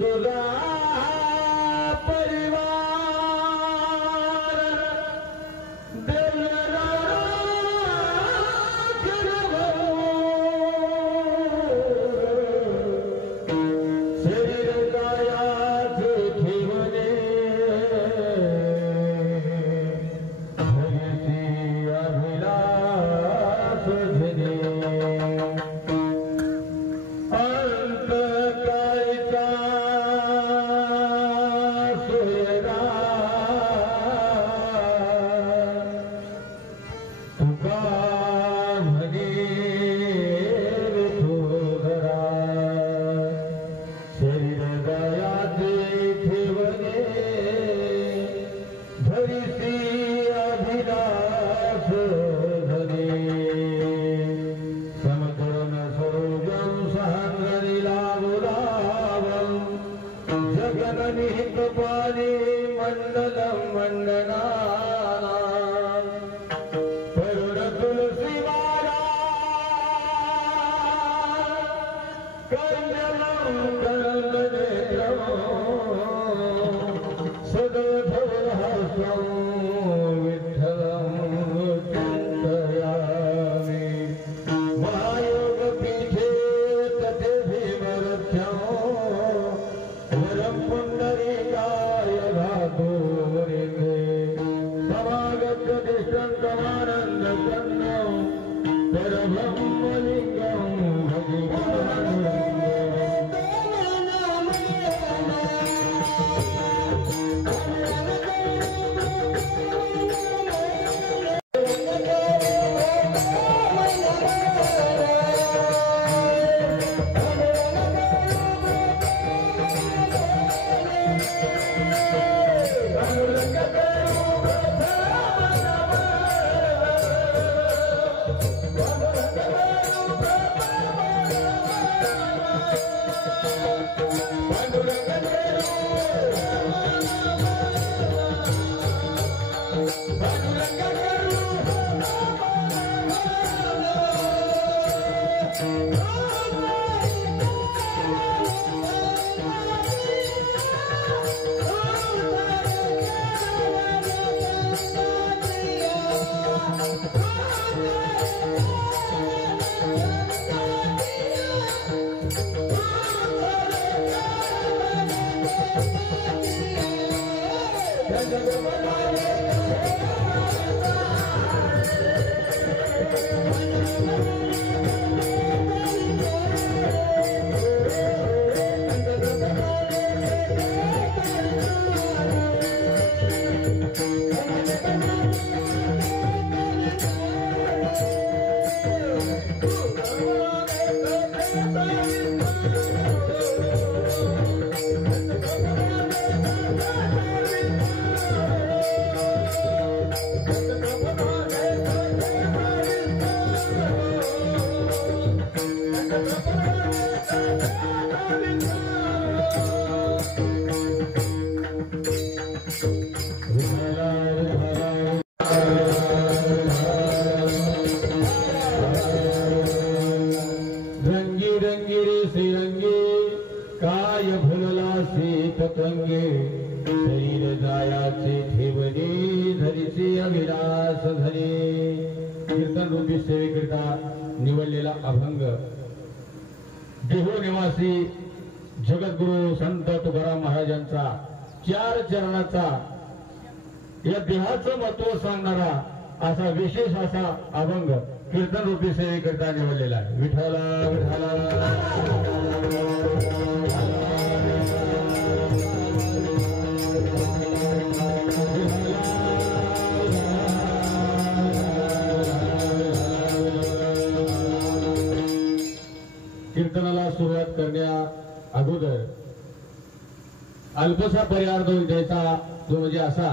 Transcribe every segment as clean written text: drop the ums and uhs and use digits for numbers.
तुझा परिवार जगद्गुरु संत तुकाराम महाराजांचा 4 चरणाचा या देहाचं महत्व सांगणारा असा विशेष असा अभंग कीर्तन रूपी सेवेकरिता निवडलेला आहे। विठ्ठला विठ्ठला कीर्तनाला सुरुवात करण्या अगोदर अल्पसा परिहार द्यायचा जो म्हणजे असा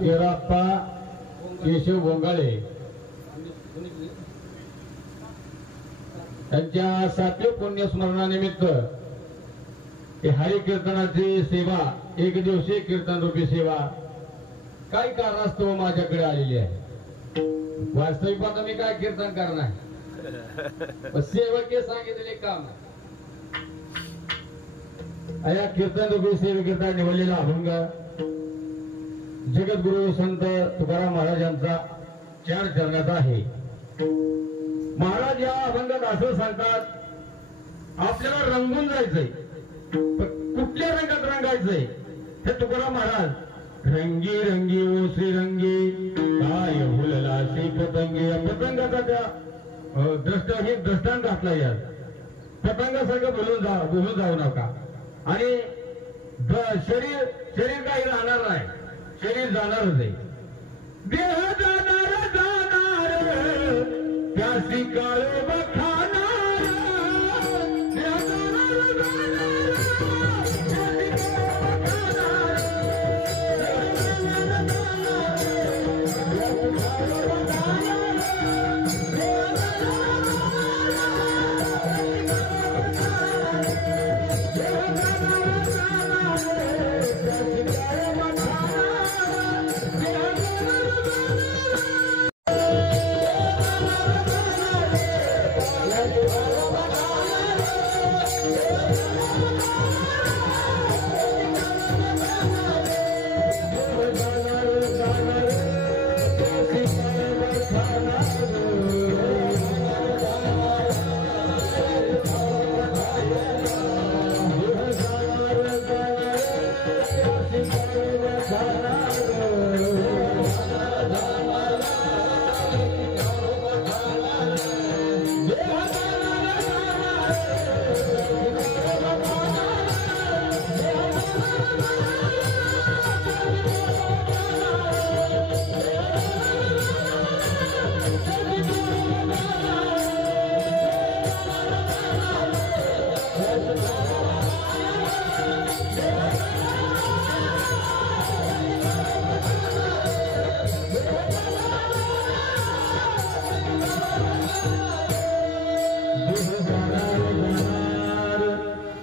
केराप्पा केशव गोंगाळे त्यांच्या 7व्या पुण्यस्मरणानिमित्त हरिकीर्तनाची सेवा एक दिवसीय कीर्तन रूपी सेवा काही कारणास्तव माझ्याकडे आलेली आहे। वास्तविक आता मी काय कीर्तन करणार, सेवके सांगितलेले काम. या कीर्तन रूपी सेवकीचा निवडलेला अभंग जगद्गुरु संत तुकाराम महाराजांचा 4 चरणाचा आहे. महाराज या अभंगात असं सांगतात, आपल्याला रंगून जायचंय, कुठल्या रंगात रंगायचंय हे तुकाराम महाराज रंगी रंगी ओ श्रीरंगी काय हुलला श्री पतंगी. पतंगाचा त्या दृष्टांत घातला यार. पतंगासारखं बोलून जाऊ नका. आणि शरीर काही राहणार नाही, शरीर जाणारच आहे. देह जाणार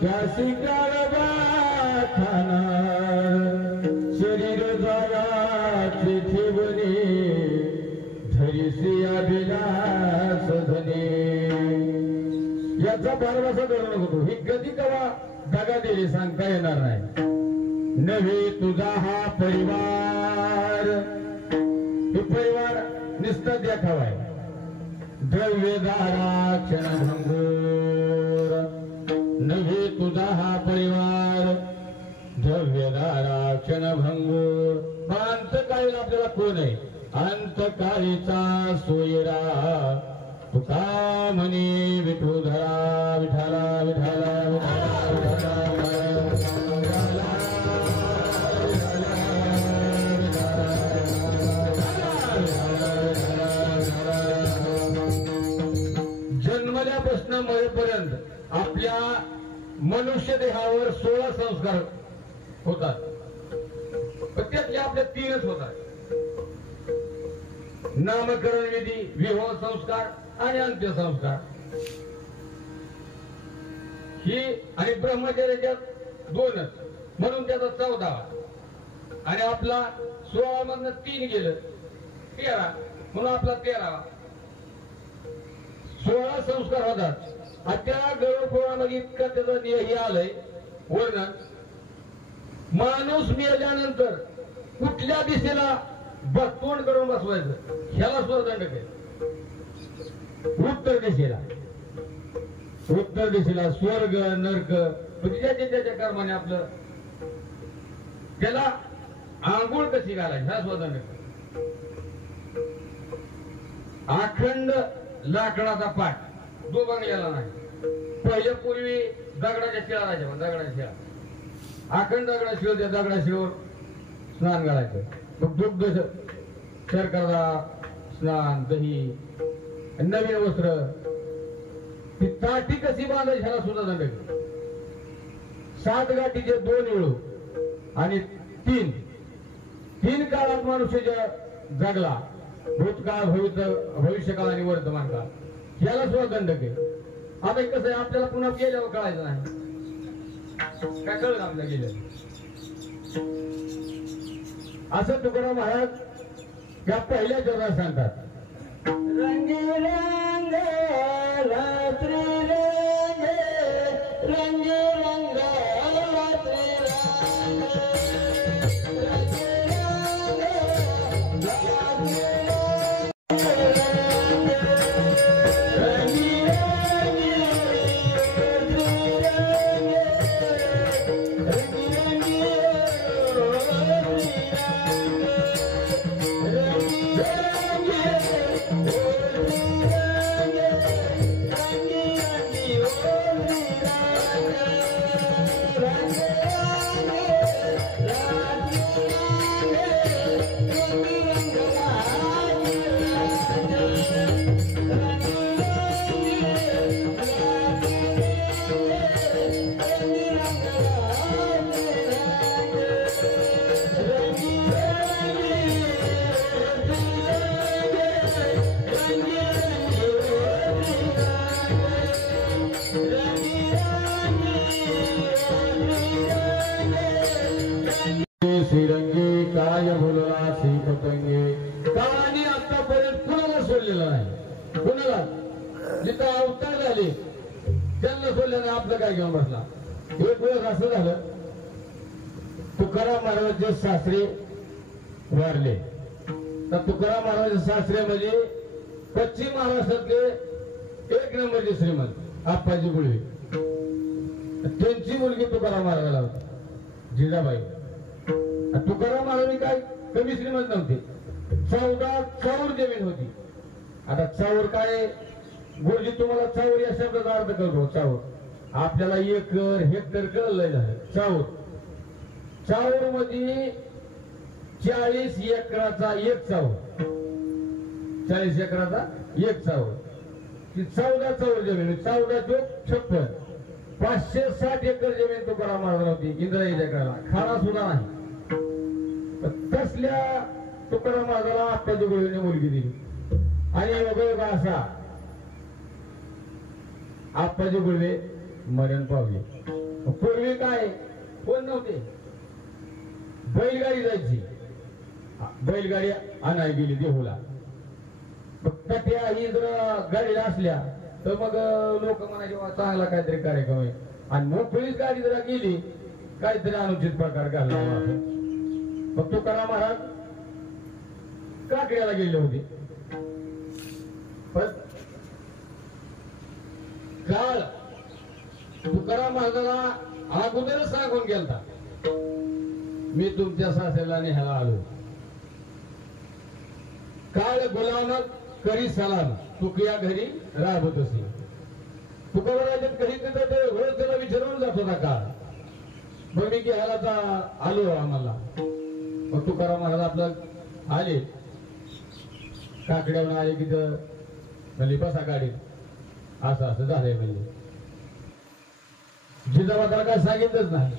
त्याची काळ बखाणार. शरीर जायाचे ठेवणे धरिसी अभिलाष धने. याचा बारवासा करू नको. ही कधी कवा दगा दिली सांगता येणार नाही. नव्हे तुझा हा परिवार, हे परिवार निस्ता देखावाय. द्रव्यदारा क्षणभंगूर. नव्हे तुझा हा परिवार द्रव्यदारा क्षणभंगूर. अंतकाळी आपल्याला कोण आहे? अंतकाळीचा सोयरा तुका म्हणे विठुधरा विठाला विठाला विठाला जन्मल्यापासून मरेपर्यंत आपल्या मनुष्य देहावर 16 संस्कार होतात. पण त्यातले आपल्या 3च होतात. नामकरण विधी, विवाह संस्कार आणि अंत्यसंस्कार. ही आणि ब्रह्मचर्याच्यात 2च, म्हणून त्याचा 14. आणि आपला 16 मधनं 3 गेलं 13, म्हणून आपला 13. 16 संस्कार होतात. त्या गरुडपुराणामध्ये इतकं त्याचं हे आलंय वर्णन. माणूस मेल्यानंतर कुठल्या दिशेला तोंड करून बसवायचं ह्याला स्वरदंडक आहे. उत्तर दिशेला, उत्तर दिशेला स्वर्ग नरक त्याच्या कर्माने आपलं त्याला आंघोळ कशी घालायची हा स्वरदंडक. अखंड लाकडाचा पाठ तो बंगल्याला नाही. पहिल्या पूर्वी दगडाच्या शिळा राहायच्या, दगडाच्या शिळा अखंड दगडा शिळ, त्या दगडा शिळवर स्नान घालायचं. मग दुग्ध शर्करा स्नान, दही, नवीन वस्त्र. ती ताटी कशी बांधायची ह्याला सुद्धा दंड. 7 गाठीचे 2 वेळू आणि 3 काळात मनुष्य जगला. भूतकाळ, भविष्यकाळ आणि वर्तमान काळ. याला सुद्धा दंडक आहे. आता कसं आहे, आपल्याला पुन्हा गेल्यावर कळायचं नाही. काय कळलं आपल्याला गेलं? असं तुकाराम महाराज त्या पहिल्या चरणात सांगतात रंगी रंग रात्री रंग रंगी रंग रात्री रंग रंगी रंग रात्री रंगी श्रीरंगी काय बोलला श्री पतंगे. काळाने आतापर्यंत कुणाला सोडलेलं नाही. कुणाला जिथं अवतार झाले त्यांना सोडलं नाही. आपलं काय घेऊन बसला. एक वेळ असं झालं, तुकाराम महाराजांचे सासरे वारले. तर तुकाराम महाराजांचे सासरे म्हणजे पश्चिम महाराष्ट्रातले एक नंबरचे श्रीमंत आप्पाजी गुळवे. त्यांची मुलगी तुकाराम महाराजाला होती, जिजाबाई. तुकाराम महाराज काय कमी श्रीमंत नव्हते. 14 चाऊर जमीन होती. आता चाऊर काय गुरुजी तुम्हाला चाऊर या शब्दाचा अर्थ करतो. चाऊर आपल्याला एकर हेक्टर कळलंय झालं. चाऊर चाऊर मध्ये 40 एकराचा एक चाऊर. 40 एकराचा एक चाऊर. ती 14 चाऊर जमीन. 14 चोक 56. 560 एकर जमीन तुकाराम महाराज होती. इंद्रायणीच्या काळाला खाना सुद्धा नाही. तसल्या तुकाराम महाराजाला आप्पाजी गुळवेने मुलगी दिली. आणि बघा असा आप्पाजी गुळवे मरण पावले. पूर्वी काय कोण नव्हते. बैलगाडी जायची. बैलगाडी आणायला गेली देहूला. फक्त त्या ही जर गाडीला असल्या तर मग लोक म्हणायचे चांगला काहीतरी कार्यक्रम आहे. आणि मोकळीच गाडी जरा गेली काहीतरी अनुचित प्रकार घालला. मग तुकाराम महाराज काकड्याला गेले होते. पण काळ तुकाराम महाराजाला अगोदरच सांगून गेलता, मी तुमच्या सासऱ्याला न्यायला आलो. काळ गुलामत करी सलाम तुकया घरी राबत असे. तुकाराम कधी तिथं रोज त्याला विचारून जात होता काळ. मग मी घ्यायला आलो आम्हाला. मग तुकाराम महाराज आपलं आले. काकड्यावरून आले की म्हणली बसा गाडीत. असं असं झालंय म्हणजे. जिजाबाईला काय सांगितलंच नाही.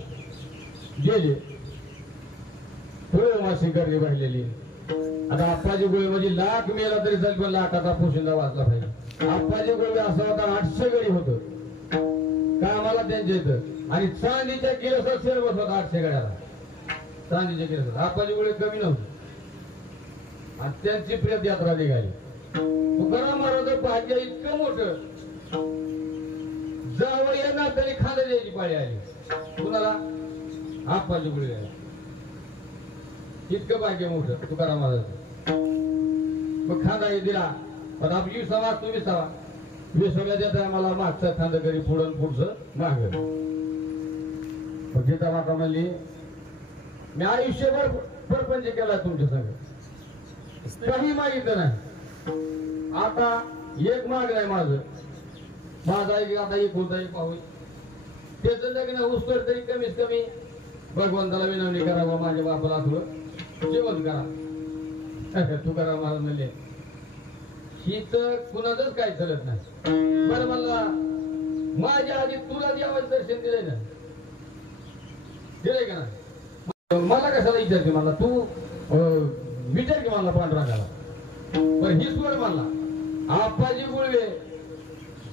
गेले थोडं मासी गर्दी वाढलेली. आता आप्पाजी गुळवे म्हणजे लाख मेला तरी चालेल पण लाखाचा पोशिंदा वाचला पाहिजे. आप्पाजी गुळवे असं होता 800 गडी होतं कामाला त्यांच्या इथं. आणि चांदीच्या किलोसात शेरवत होता 800 गड्याला. चांदीच्या किलोसात आप्पाजी गुळवे कमी नव्हते. आणि त्यांची प्रेत यात्रा निघाली. तुकाराम महाराज भाग्य इतकं मोठं जावं येणार तरी खांदा द्यायची पाळी आली. कुणाला आप्पाजी गुळवे. इतकं भाग्य मोठं तुकाराम महाराज. मग खांदा दिला. पण आपली विसावा तुम्ही विसावा. विसाव्या देता मला मागचा खांदा करी पुढं पुढचं माग. जिता माता म्हणली मी आयुष्यभर परपंच केला तुमच्या संग. काही मागितलं नाही. आता एक माग नाही माझं. माझा एक आता एक होता एक पाहू. त्याच लग्न उसतर तरी कमीत कमी भगवंताला विनवणी करावं माझ्या बापाला थोडं जेवण करा. तुकाराम महाराज म्हणले ही तर कुणाचंच काही चालत नाही. बरं मला माझ्या आधी तुला देवाचं दर्शन दिलंय ना. दिलंय का ना. मला कशाला विचारते. मला तू विचार की मला पांडुरंगाला. पण ही सोड मला आप्पाजी गुळवे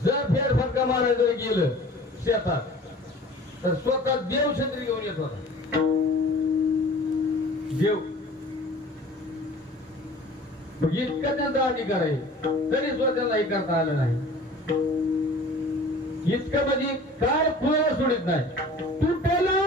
जर फेरफटका मारायला जर गेलं शेतात तर स्वतः देव छत्री घेऊन येत होता. देव मग इतकं त्यांचा अधिकार आहे तरी सुद्धा त्यांना हे करता आलं नाही. इतकं म्हणजे काय कुणाला सोडित नाही. तुटला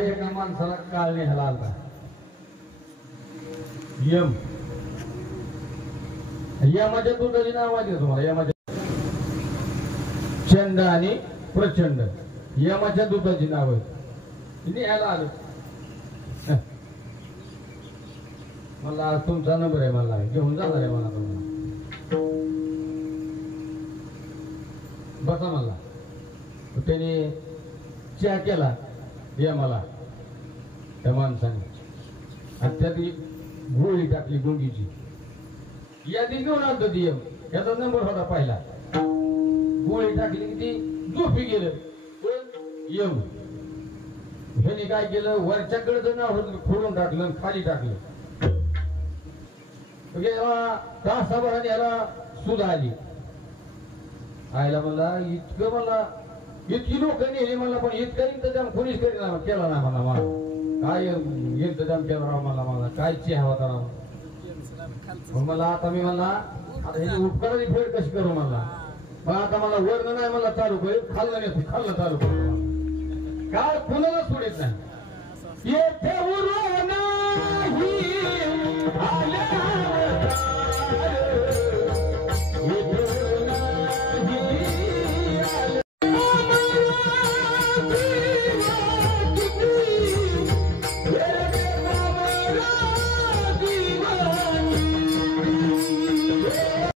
एका माणसाला काळ निघाला आलता. यम यमाच्या दुधाची नाव माहिती आहे तुम्हाला? यमाच्या चंड आणि प्रचंड यमाच्या दुधाची नाव आहे. निघायला आलं. मला आज तुमचा नंबर आहे, मला घेऊन जाणार आहे मला तुम्हाला. बसा मला. त्याने चहा केला यमाला त्या माणसाने आणि त्यात गोळी टाकली गुंगीची. यादी घेऊन आलतो ती यम. याचा नंबर होता पहिला. गोळी टाकली की ती झोपी गेलं. यम ह्याने काय केलं, वरच्याकडचं नाव खोडून टाकलं आणि खाली टाकलं. तासाभराने याला सुद्धा आली. आयला मला इतकं, मला इतकी लोक नेली मला, पण इतका इंतजाम कोणीच केला ना मला. काय इंतजाम केला राव मला काय चहा होता राव. मला आता मी मला आता ह्याची उपकाराची फेड कशी करू मला. मग आता मला वर्ण नाही मला चालू करेल, खाल्लं नाही खाल्लं चालू करू. काय कुणाला सोडित नाही. येथे उरो नाही आल्या